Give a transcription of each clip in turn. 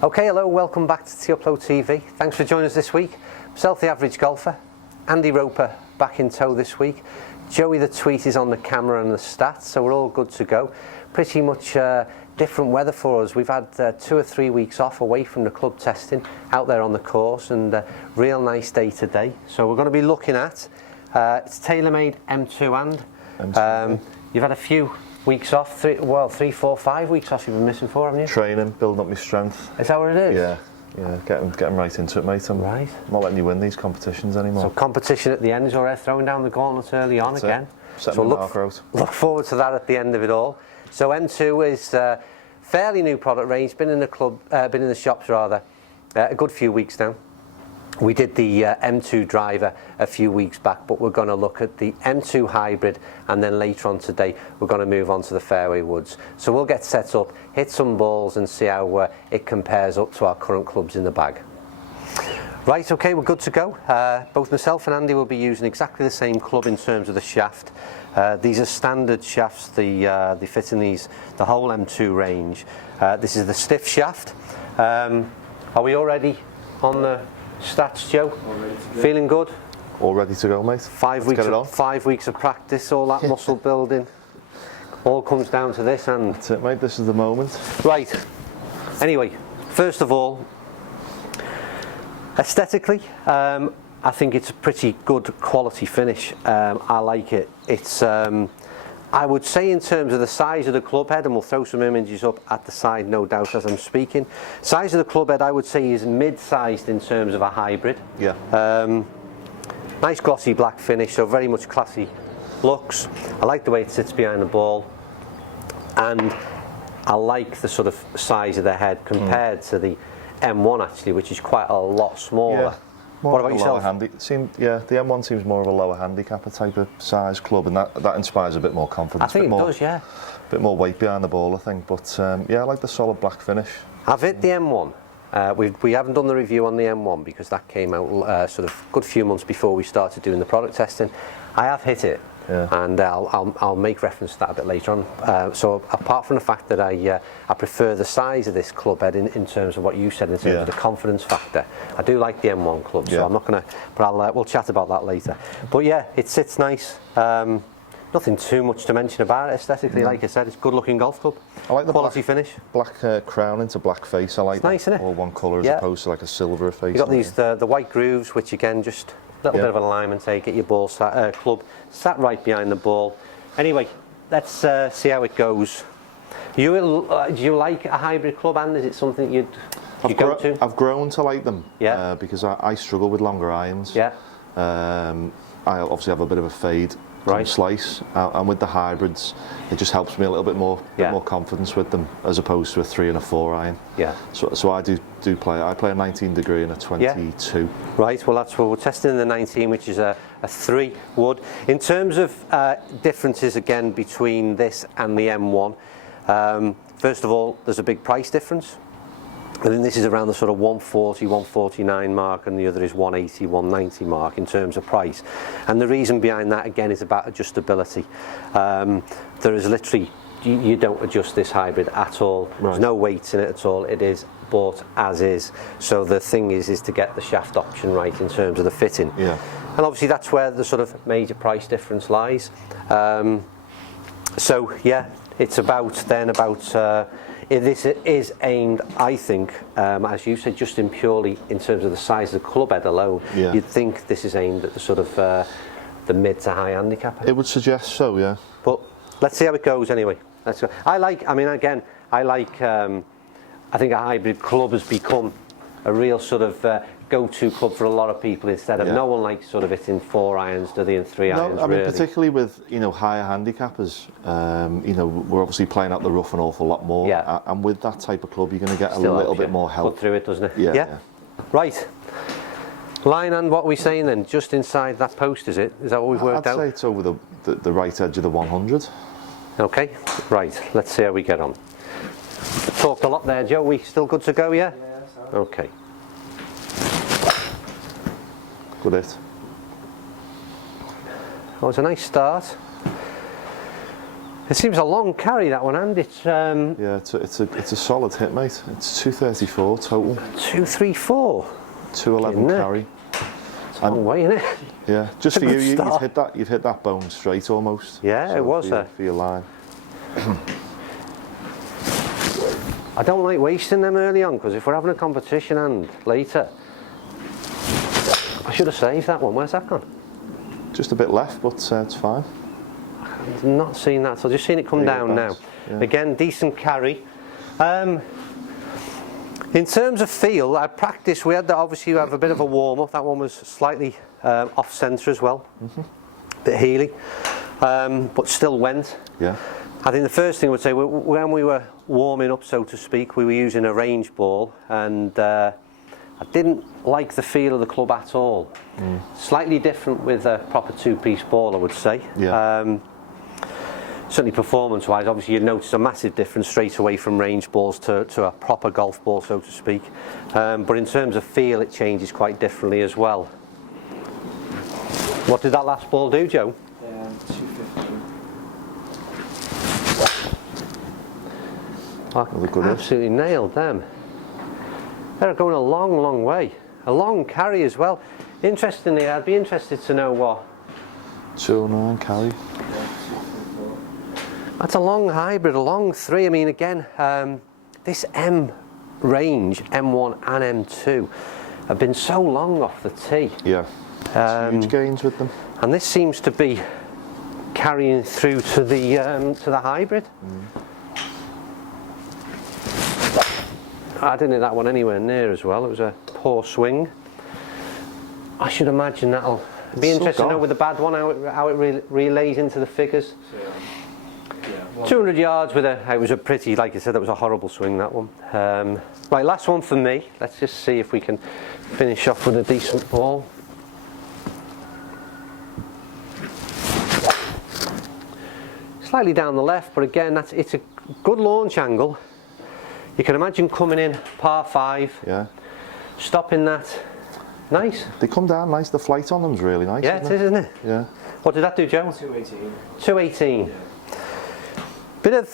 Okay, hello, welcome back to T-Upload TV. Thanks for joining us this week. Myself, the average golfer, Andy Roper back in tow this week. Joey the tweet is on the camera and the stats, so we're all good to go. Pretty much different weather for us. We've had 2 or 3 weeks off away from the club testing, out there on the course, and real nice day today. So we're going to be looking at, it's TaylorMade M2 and you've had a few weeks off, 3, 4, 5 weeks off you've been missing for, haven't you? Training, building up my strength. Is that what it is? Yeah, getting right into it, mate. I'm not letting you win these competitions anymore. So competition at the end is already throwing down the gauntlet early on. That's again. So look forward to that at the end of it all. So M2 is fairly new product range, been in the shops rather, a good few weeks now. We did the M2 driver a few weeks back, but we're going to look at the M2 hybrid, and then later on today we're going to move on to the fairway woods. So we'll get set up, hit some balls and see how it compares up to our current clubs in the bag. Right, okay, we're good to go. Both myself and Andy will be using exactly the same club in terms of the shaft. These are standard shafts, they fit in the whole M2 range. This is the stiff shaft. Are we already on the stats, Joe? Feeling good? All ready to go, mate. 5 weeks of practice, all that muscle building. All comes down to this, and that's it, mate. This is the moment. Right. Anyway, first of all, aesthetically, I think it's a pretty good quality finish. I like it. It's I would say in terms of the size of the club head, and we'll throw some images up at the side no doubt as I'm speaking. Size of the club head I would say is mid-sized in terms of a hybrid. Yeah. Nice glossy black finish, so very much classy looks. I like the way it sits behind the ball, and I like the sort of size of the head compared to the M1 actually, which is quite a lot smaller. Yeah. What about yourself? The M1 seems more of a lower handicapper type of size club, and that inspires a bit more confidence. I think it does, yeah. A bit more weight behind the ball, I think. But yeah, I like the solid black finish. I've hit the M1. We haven't done the review on the M1 because that came out sort of a good few months before we started doing the product testing. I have hit it. Yeah. And I'll make reference to that a bit later on. So apart from the fact that I prefer the size of this club head in terms of what you said in terms of the confidence factor, I do like the M1 club. So I'm not going to, but we'll chat about that later. But yeah, it sits nice. Nothing too much to mention about it aesthetically. Like I said, it's a good looking golf club. I like the quality finish. Black crown into black face. I like that. Nice, isn't it? All one colour as opposed to like a silver face. You got these the white grooves, which again just a little bit of alignment. Get your ball club sat right behind the ball. Anyway, let's see how it goes. Do you like a hybrid club, and is it something you go to? I've grown to like them. Yeah. Because I struggle with longer irons. Yeah. I obviously have a bit of a fade. Slice, and with the hybrids it just helps me a little bit more confidence with them as opposed to a 3 and a 4 iron. Yeah. So I do play. I play a 19 degree and a 22. Yeah. Right. Well, that's what we're testing in the 19, which is a 3 wood. In terms of differences again between this and the M1, first of all, there's a big price difference. I think this is around the sort of 140, 149 mark, and the other is 180, 190 mark in terms of price. And the reason behind that again is about adjustability. There is literally, you don't adjust this hybrid at all. Right. There's no weights in it at all. It is bought as is. So the thing is to get the shaft option right in terms of the fitting. Yeah. And obviously that's where the sort of major price difference lies. So yeah, it's about this is aimed, I think, as you said, just in purely in terms of the size of the club head alone. Yeah. You'd think this is aimed at the sort of the mid to high handicapper. It would suggest so, yeah. But let's see how it goes anyway. Let's go. I think a hybrid club has become a real sort of go-to club for a lot of people instead of no one likes sort of hitting 4 irons, do they, and 3 irons. No, I mean particularly with higher handicappers, we're obviously playing out the rough an awful lot more. Yeah. And with that type of club, you're going to get a little bit more help. Put through it, doesn't it? Yeah. Right. Line and what are we saying then? Just inside that post, is it? Is that what we've worked out? I'd say it's over the right edge of the 100. Okay. Right. Let's see how we get on. Talked a lot there, Joe. We still good to go? Yeah. Okay. Good hit. Oh, it's a nice start. It seems a long carry, that one, and it's yeah, it's a solid hit, mate. It's 234 total. 234. 211 carry. It's a long way, isn't it? Yeah, just for you, you've hit that bone straight almost. Yeah, so it was for your line. I don't like wasting them early on, because if we're having a competition and later, I should have saved that one. Where's that gone? Just a bit left, but it's fine. I've not seen that, so I've just seen it come down now. Yeah. Again, decent carry. In terms of feel, I practiced, obviously you have a bit of a warm-up. That one was slightly off-centre as well, bit heely, but still went. Yeah. I think the first thing I would say, when we were warming up, so to speak, we were using a range ball, and I didn't like the feel of the club at all. Slightly different with a proper two-piece ball, I would say. Yeah. Certainly performance-wise, obviously you notice a massive difference straight away from range balls to a proper golf ball, so to speak. But in terms of feel, it changes quite differently as well. What did that last ball do, Joe? 250. Absolutely nailed them. They're going a long, long way. A long carry as well. Interestingly, I'd be interested to know what. 209 carry. That's a long hybrid, a long 3. I mean, again, this M range, M1 and M2, have been so long off the tee. Yeah, huge gains with them. And this seems to be carrying through to the hybrid. I didn't hit that one anywhere near as well. It was a poor swing. I should imagine that'll be interesting to know with the bad one how it relays into the figures. 200 yards with it was a pretty, like I said, that was a horrible swing, that one. Right, last one for me. Let's just see if we can finish off with a decent ball. Slightly down the left, but again, it's a good launch angle. You can imagine coming in par 5, stopping that. Nice. They come down nice. The flight on them's really nice. Yeah, it is, isn't it? Yeah. What did that do, Joe? 218. 218. Bit of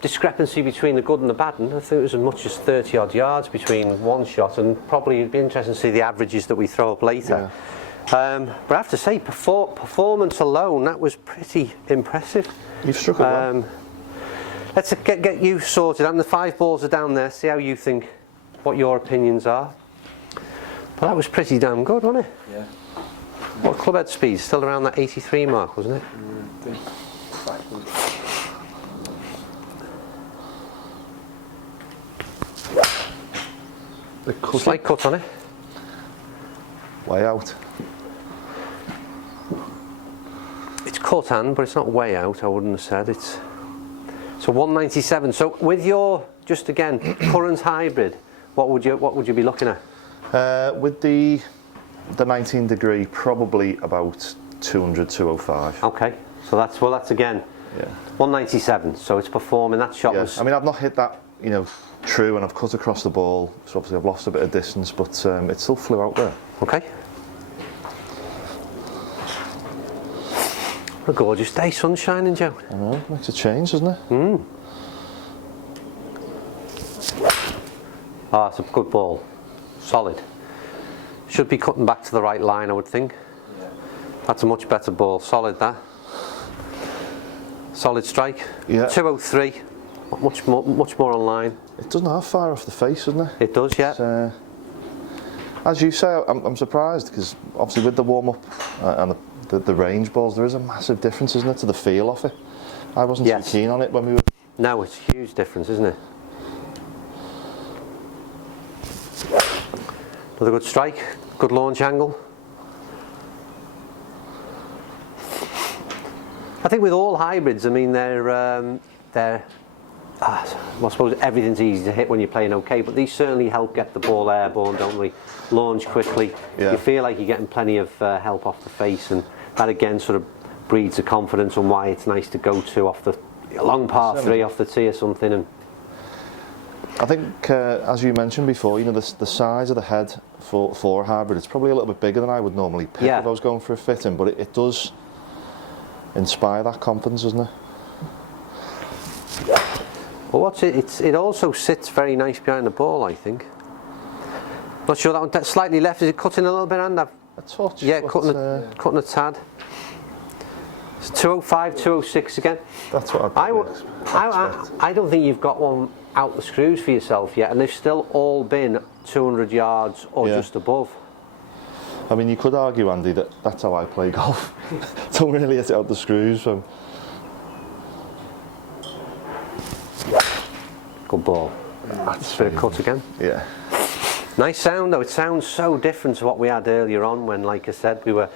discrepancy between the good and the bad, and I think it was as much as 30 odd yards between one shot, and probably it'd be interesting to see the averages that we throw up later. Yeah. But I have to say, performance alone, that was pretty impressive. You've struck it well. Let's get you sorted, and the 5 balls are down there. See how you think, what your opinions are. But that was pretty damn good, wasn't it? Yeah. What club head speed? Still around that 83 mark, wasn't it? Slight cut on it. Way out. It's cut hand, but it's not way out. I wouldn't have said it's. So 197. So with your, just again, current hybrid, what would you be looking at? With the 19 degree, probably about 200, 205. Okay. So that's again. Yeah. 197. So it's performing. That shot was. I mean, I've not hit that, true, and I've cut across the ball, so obviously I've lost a bit of distance, but it still flew out there. Okay. What a gorgeous day, sun shining, Joe. I know, makes a change, doesn't it? Ah, it's a good ball. Solid. Should be cutting back to the right line, I would think. Yeah. That's a much better ball. Solid, that. Solid strike. Yeah. 203. Much more on line. It doesn't have far off the face, doesn't it? It does, yeah. As you say, I'm surprised, because obviously with the warm-up and the range balls, there is a massive difference, isn't it, to the feel of it? I wasn't too keen on it when we were... No, it's a huge difference, isn't it? Another good strike, good launch angle. I think with all hybrids, I mean, I suppose everything's easy to hit when you're playing okay, but these certainly help get the ball airborne, don't they? Launch quickly. Yeah. You feel like you're getting plenty of help off the face, and that again sort of breeds the confidence on why it's nice to go to off the long par 3 off the tee or something. And I think, as you mentioned before, the size of the head for a hybrid, it's probably a little bit bigger than I would normally pick if I was going for a fitting, but it does inspire that confidence, doesn't it? Well, what's it? It also sits very nice behind the ball, I think. Not sure that one. That's slightly left. Is it cutting a little bit, and a touch. Yeah, cutting a tad. It's 205, 206 again. That's what I don't think you've got one out the screws for yourself yet, and they've still all been 200 yards or just above. I mean, you could argue, Andy, that that's how I play golf. Don't really hit it out the screws from. Good ball. That's a bit of cut again. Yeah. Nice sound though. It sounds so different to what we had earlier on when, like I said, we were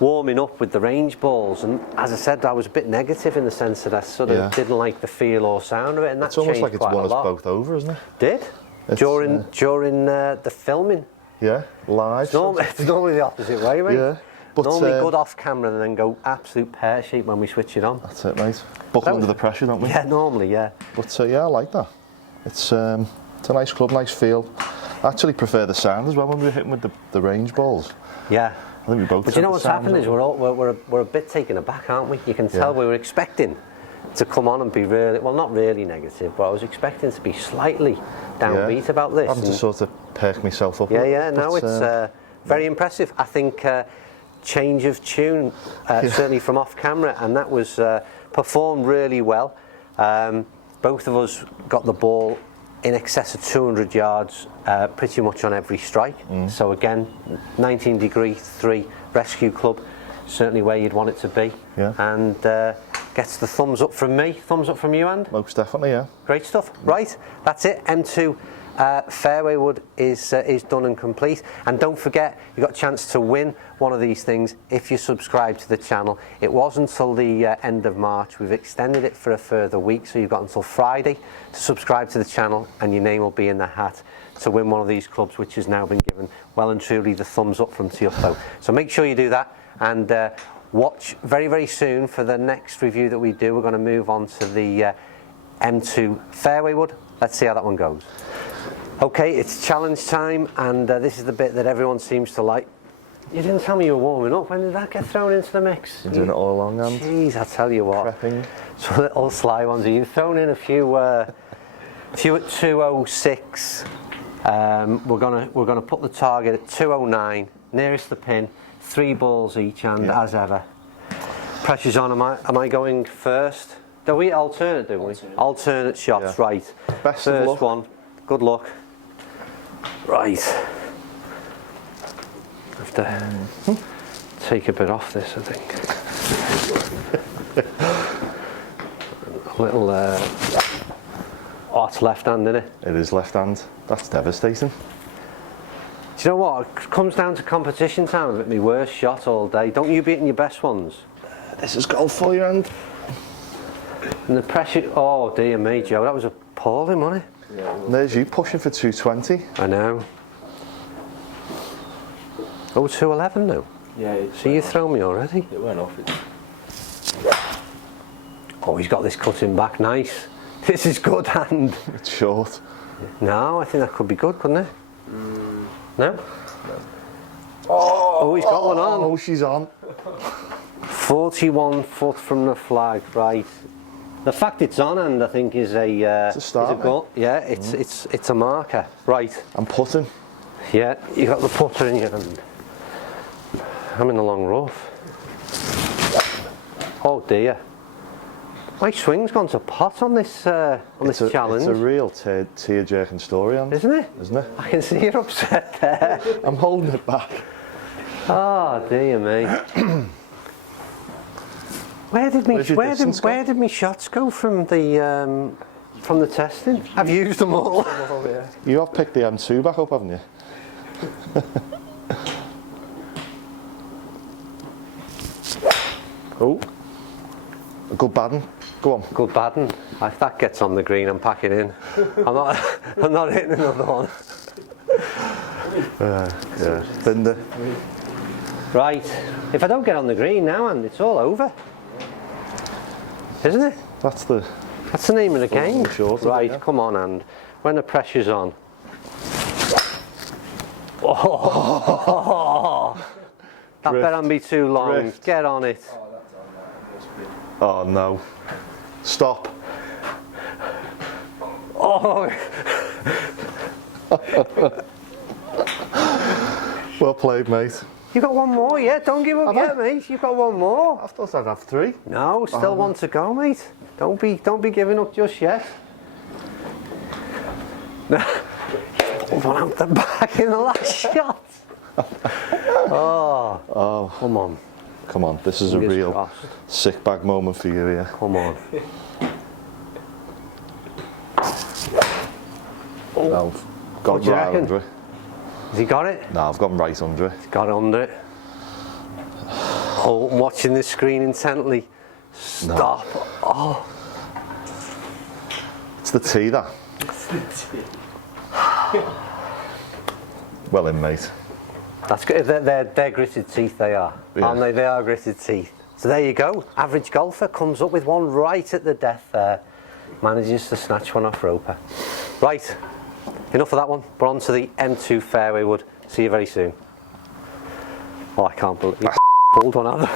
warming up with the range balls, and as I said, I was a bit negative in the sense that I sort of didn't like the feel or sound of it, and that's almost like it's won us both over, isn't it? During the filming. Yeah, live. It's normally the opposite way, mate. Yeah. But, normally good off camera and then go absolute pear-shaped when we switch it on. That's it, mate. Buckle under the pressure, don't we? Yeah, normally, yeah. But yeah, I like that. It's a nice club, nice feel. I actually prefer the sound as well when we were hitting with the range balls. Yeah. I think we both. But you know what's happened is we're a bit taken aback, aren't we? You can tell we were expecting to come on and be really, well, not really negative, but I was expecting to be slightly downbeat about this. I'm to sort of perk myself up. No, it's very impressive. I think change of tune, certainly from off camera, and that was performed really well. Both of us got the ball in excess of 200 yards pretty much on every strike. So again, 19 degree 3 rescue club, certainly where you'd want it to be. And gets the thumbs up from me. Thumbs up from you, and most definitely, yeah. Great stuff. Right, that's it. M2 fairway wood is done and complete, and don't forget you've got a chance to win one of these things if you subscribe to the channel. It was until the end of March. We've extended it for a further week, so you've got until Friday to subscribe to the channel, and your name will be in the hat to win one of these clubs, which has now been given well and truly the thumbs up from Tioppo. So make sure you do that, and watch very, very soon for the next review that we do. We're going to move on to the M2 fairway wood. Let's see how that one goes. Okay, it's challenge time, and this is the bit that everyone seems to like. You didn't tell me you were warming up. When did that get thrown into the mix? You're doing it all along, and jeez, I tell you what. Prepping. Some little sly ones. You've thrown in a few at 206. We're gonna put the target at 209, nearest the pin. 3 balls each, and as ever, pressure's on. Am I going first? Do we alternate? Do we? Alternate shots, right? Best first of luck. one. Good luck. Right. Have to take a bit off this, I think. A little. Oh, it's left hand, isn't it? It is left hand. That's devastating. Do you know what? It comes down to competition time. I've hit my worst shot all day. Don't you beat in your best ones? This is golf for you, and the pressure. Oh dear me, Joe. That was appalling, wasn't it? Yeah, there's you pushing for 220. I know. Oh, 211 now. Yeah. So you throw me already? It went off. Oh, he's got this cutting back nice. This is good hand. It's short. No, I think that could be good, couldn't it? No? Oh, he's got one on. Oh, she's on. 41 foot from the flag, right. The fact it's on hand, I think, is a start, is a goal. Yeah, it's a marker. Right. I'm putting. Yeah, you got the putter in your hand. I'm in the long rough. Oh dear. My swing's gone to pot on this challenge. It's a real tear-jerking story, isn't it? Isn't it? I can see you're upset there. I'm holding it back. Oh dear me. Where did my shots go from the testing? I've used them all. You have picked the M2 back up, haven't you? Oh, a good badding. Go on. Good badding. If that gets on the green, I'm packing in. I'm not hitting another one. Yeah. Binder. Right. If I don't get on the green now, and it's all over, isn't it? That's the name of the game. Right. Yeah. Come on, and when the pressure's on. Oh. That better not be too long. Drift. Get on it. Oh no. Stop. Oh. Well played, mate. You got one more, yeah? Don't give up yet, mate. You've got one more. I thought I'd have 3. No, still one to go, mate. Don't be giving up just yet. One out the back in the last shot. Oh, come on. Come on, this is a real sick bag moment for you here. Come on. Oh, got right under it. Has he got it? No, I've gone right under it. He's got it under it. Oh, I'm watching this screen intently. Stop. No. Oh. It's the tea, that. It's the tea. Well in, mate. That's good. They're gritted teeth, they are. Yeah. Aren't they? They are gritted teeth. So there you go. Average golfer comes up with one right at the death there. Manages to snatch one off Roper. Right. Enough of that one. We're on to the M2 fairway wood. See you very soon. Oh, I can't believe you pulled one out.